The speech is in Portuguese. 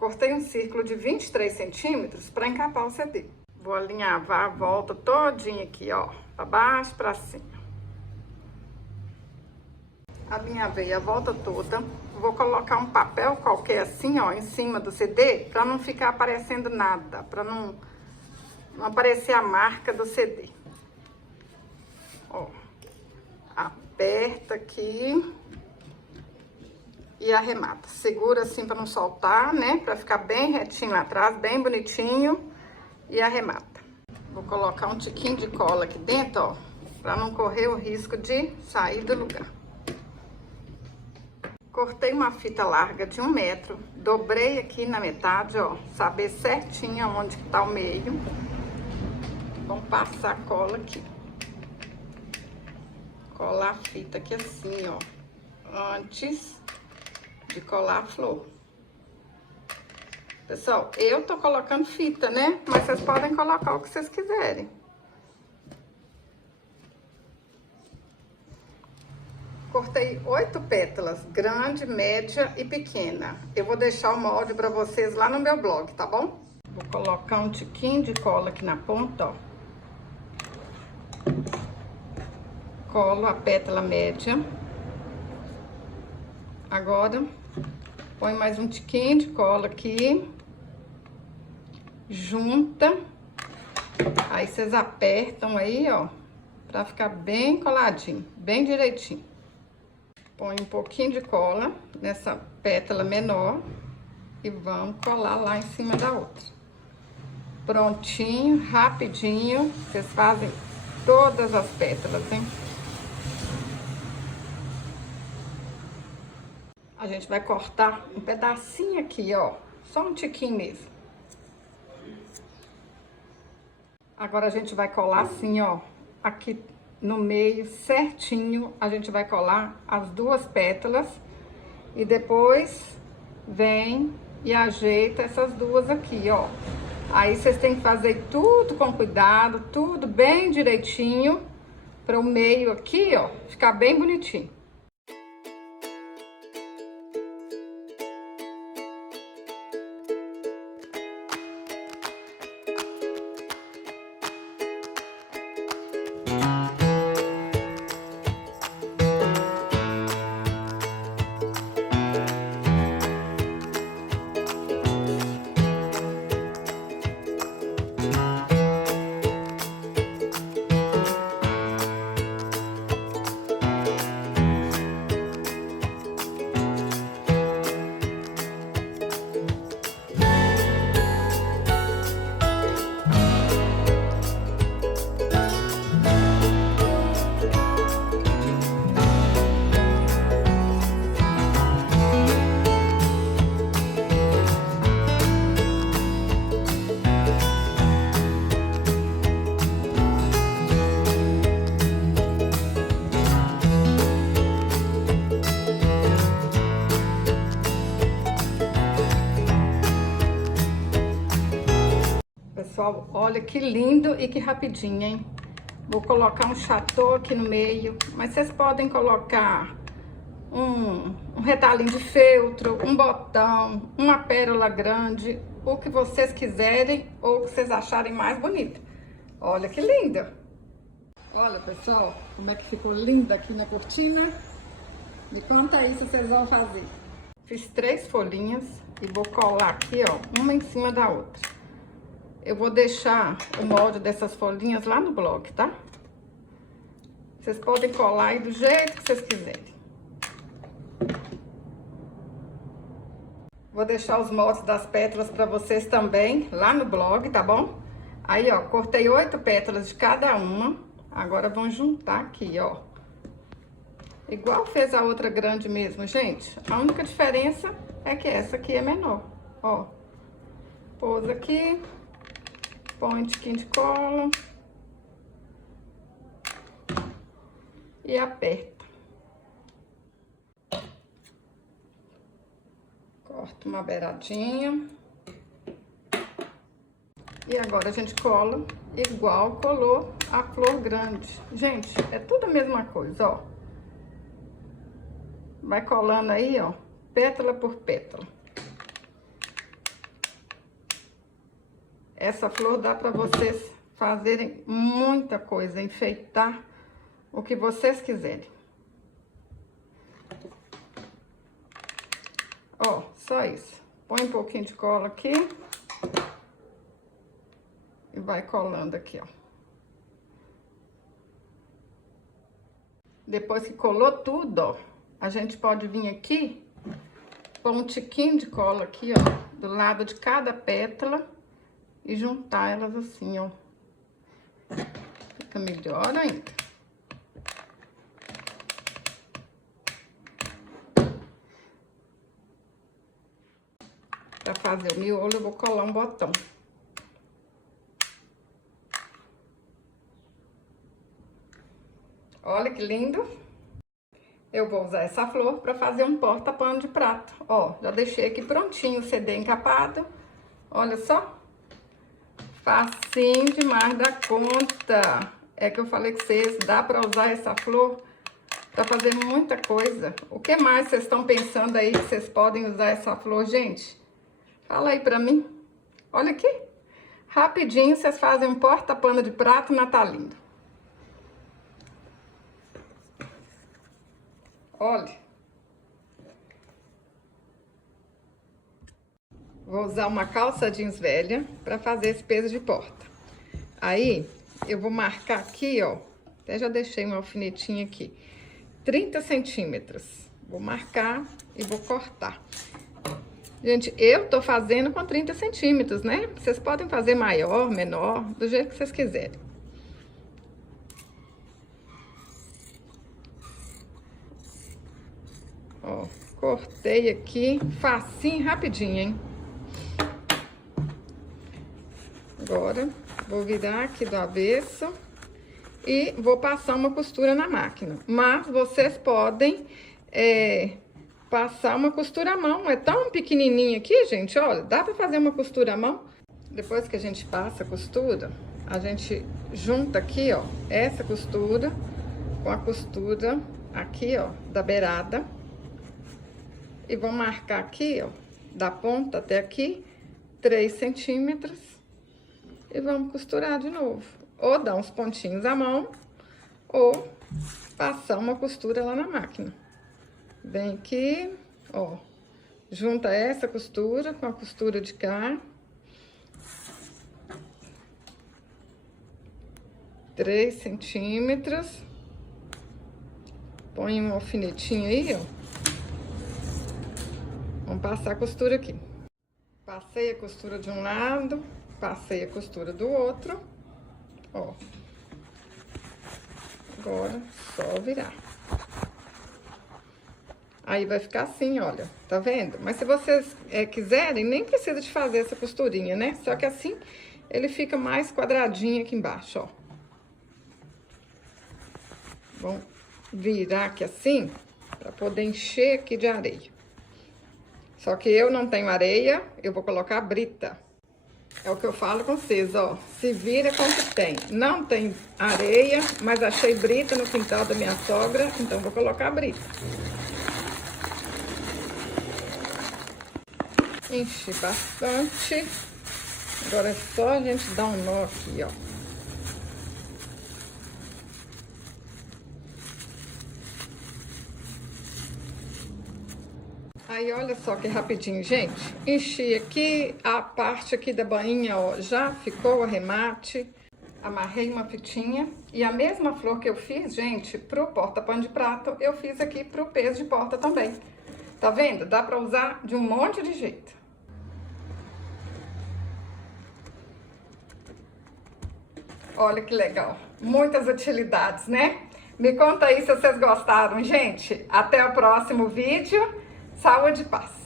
Cortei um círculo de 23 centímetros para encapar o CD. Vou alinhavar a volta todinha aqui, ó, para baixo, para cima. Alinhavei a volta toda. Vou colocar um papel qualquer assim, ó, em cima do CD, para não ficar aparecendo nada, para não aparecer a marca do CD. Ó, aperta aqui e arremata. Segura assim para não soltar, né? Para ficar bem retinho lá atrás, bem bonitinho. E arremata. Vou colocar um tiquinho de cola aqui dentro, ó, para não correr o risco de sair do lugar. Cortei uma fita larga de 1 metro, dobrei aqui na metade, ó, saber certinho onde que tá o meio. Vamos passar a cola aqui. Colar a fita aqui assim, ó, antes de colar a flor. Pessoal, eu tô colocando fita, né? Mas vocês podem colocar o que vocês quiserem. Cortei 8 pétalas, grande, média e pequena. Eu vou deixar o molde pra vocês lá no meu blog, tá bom? Vou colocar um tiquinho de cola aqui na ponta, ó. Colo a pétala média. Agora, põe mais um tiquinho de cola aqui. Junta. Aí, vocês apertam aí, ó, pra ficar bem coladinho, bem direitinho. Põe um pouquinho de cola nessa pétala menor e vamos colar lá em cima da outra. Prontinho, rapidinho. Vocês fazem todas as pétalas, hein? A gente vai cortar um pedacinho aqui, ó. Só um tiquinho mesmo. Agora a gente vai colar assim, ó. Aqui no meio, certinho, a gente vai colar as 2 pétalas. E depois vem e ajeita essas 2 aqui, ó. Aí vocês têm que fazer tudo com cuidado, tudo bem direitinho. Para o meio aqui, ó, ficar bem bonitinho. Pessoal, olha que lindo e que rapidinho, hein? Vou colocar um chatô aqui no meio, mas vocês podem colocar um retalhinho de feltro, um botão, uma pérola grande, o que vocês quiserem ou o que vocês acharem mais bonito. Olha que linda! Olha, pessoal, como é que ficou linda aqui na cortina. Me conta aí se vocês vão fazer. Fiz 3 folhinhas e vou colar aqui, ó, uma em cima da outra. Eu vou deixar o molde dessas folhinhas lá no blog, tá? Vocês podem colar aí do jeito que vocês quiserem. Vou deixar os moldes das pétalas pra vocês também lá no blog, tá bom? Aí, ó, cortei 8 pétalas de cada uma. Agora vamos juntar aqui, ó. Igual fez a outra grande mesmo, gente. A única diferença é que essa aqui é menor, ó. Pôs aqui. Põe um tiquinho de cola. E aperta. Corta uma beiradinha. E agora a gente cola igual colou a flor grande. Gente, é tudo a mesma coisa, ó. Vai colando aí, ó, pétala por pétala. Essa flor dá para vocês fazerem muita coisa, enfeitar o que vocês quiserem. Ó, só isso. Põe um pouquinho de cola aqui. E vai colando aqui, ó. Depois que colou tudo, ó, a gente pode vir aqui, pôr um tiquinho de cola aqui, ó, do lado de cada pétala e juntar elas assim, ó. Fica melhor ainda. Pra fazer o miolo, eu vou colar um botão. Olha que lindo. Eu vou usar essa flor para fazer um porta-pano de prato. Ó, já deixei aqui prontinho o CD encapado. Olha só. Facinho demais da conta. É que eu falei com vocês, dá para usar essa flor para fazer muita coisa. O que mais vocês estão pensando aí que vocês podem usar essa flor, gente? Fala aí para mim. Olha aqui. Rapidinho vocês fazem um porta-pano de prato natalino. Olha. Vou usar uma calça jeans velha para fazer esse peso de porta. Aí, eu vou marcar aqui, ó. Até já deixei uma alfinetinha aqui. 30 centímetros. Vou marcar e vou cortar. Gente, eu tô fazendo com 30 centímetros, né? Vocês podem fazer maior, menor, do jeito que vocês quiserem. Ó, cortei aqui, facinho, rapidinho, hein? Agora, vou virar aqui do avesso e vou passar uma costura na máquina. Mas vocês podem passar uma costura à mão. É tão pequenininho aqui, gente, olha, dá pra fazer uma costura à mão. Depois que a gente passa a costura, a gente junta aqui, ó, essa costura com a costura aqui, ó, da beirada. E vou marcar aqui, ó, da ponta até aqui, 3 centímetros. E vamos costurar de novo. Ou dar uns pontinhos à mão, ou passar uma costura lá na máquina. Vem aqui, ó, junta essa costura com a costura de cá. 3 centímetros. Põe um alfinetinho aí, ó. Vamos passar a costura aqui. Passei a costura de um lado, passei a costura do outro, ó. Agora, só virar. Aí vai ficar assim, olha, tá vendo? Mas se vocês quiserem, nem precisa de fazer essa costurinha, né? Só que assim, ele fica mais quadradinho aqui embaixo, ó. Vamos virar aqui assim, pra poder encher aqui de areia. Só que eu não tenho areia, eu vou colocar brita. É o que eu falo com vocês, ó. Se vira com o que tem. Não tem areia, mas achei brita no quintal da minha sogra, então vou colocar brita. Enchi bastante. Agora é só a gente dar um nó aqui, ó. Aí, olha só que rapidinho, gente. Enchi aqui, a parte aqui da bainha, ó, já ficou o arremate. Amarrei uma fitinha. E a mesma flor que eu fiz, gente, pro porta-pano de prato, eu fiz aqui pro peso de porta também. Tá vendo? Dá pra usar de um monte de jeito. Olha que legal. Muitas utilidades, né? Me conta aí se vocês gostaram, gente. Até o próximo vídeo. Saúde e paz.